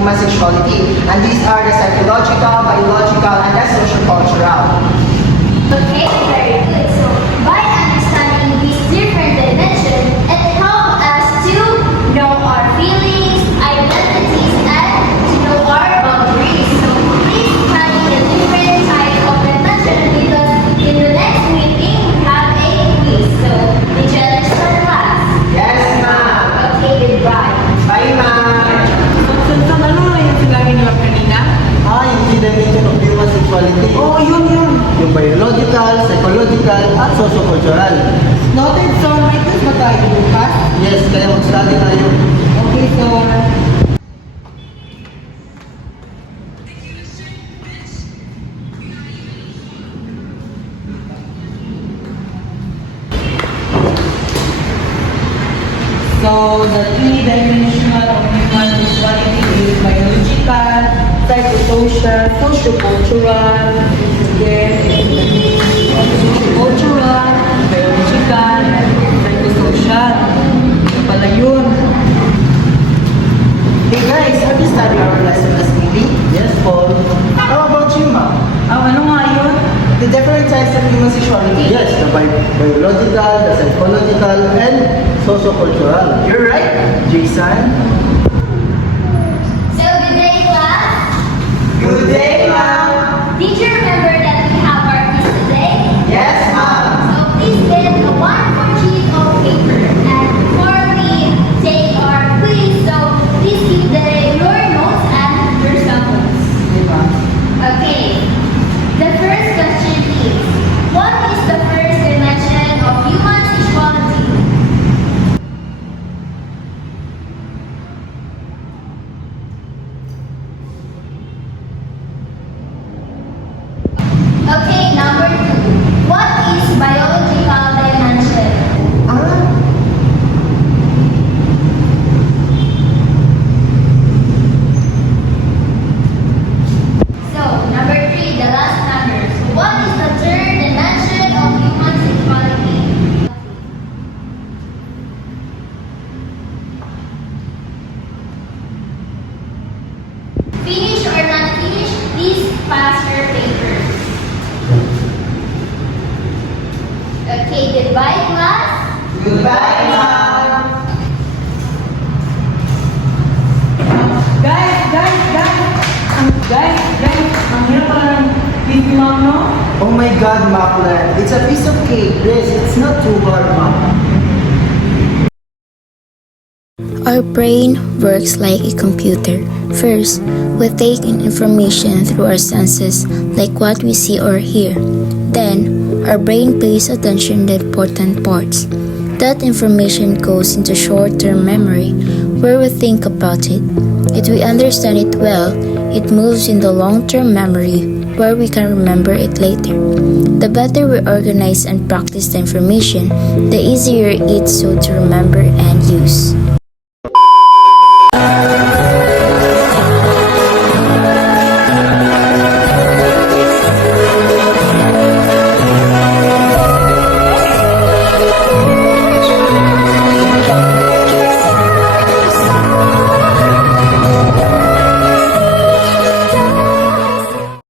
human sexuality. And these are the psychological, biological, and the social-cultural. Okay, very good. So, by understanding these different dimensions, it helps us to know our feelings, identities, and to know our boundaries. So, please study the different types of dimension because in the next meeting, we have a quiz. So, did you understand class? Yes, ma'am. Okay, goodbye. Bye, ma'am. So, ano na yung sinabi niyo kanina? Yung three dimension of human sexuality. Oo, yun. Yung biological, psychological, at socio-cultural. Noted, so may quiz ba tayo bukas? Yes, kaya mag-study tayo. Okay, so the three-dimensional of human sexuality is biological, psychosocial, socio-cultural, then socio-cultural, biological, psychosocial. Ito pala yun. Hey guys, have you studied our lesson as TV? Yes, Paul. How about you, ma'am? Ano nga yun? The different types of human sexuality. Yes, the biological, the psychological, and socio-cultural. You're right, Jason. So, good day, class. Good day, ma'am. Did you remember that we have our quiz today? Yes, ma'am. So please get a 1-4 sheet of paper. And before we take our quiz, so please keep your notes and your samples. Okay. The first question is, what is the first dimension of human sexuality? Okay, number 2. What is biological dimension? So, number 3, the last number. So, what is the third dimension of human sexuality? Finish or not finish, please pass your papers. Okay, goodbye, class. Goodbye, ma'am. Guys, ang hirap pala ng quiz ni Ma'am, no? Oh my God, Maclan. It's a piece of cake. Yes, it's not too hard, ma'am. Our brain works like a computer. First, we take in information through our senses, like what we see or hear. Then, our brain pays attention to the important parts. That information goes into short-term memory, where we think about it. If we understand it well, it moves in the long-term memory, where we can remember it later. The better we organize and practice the information, the easier it's so to remember and use.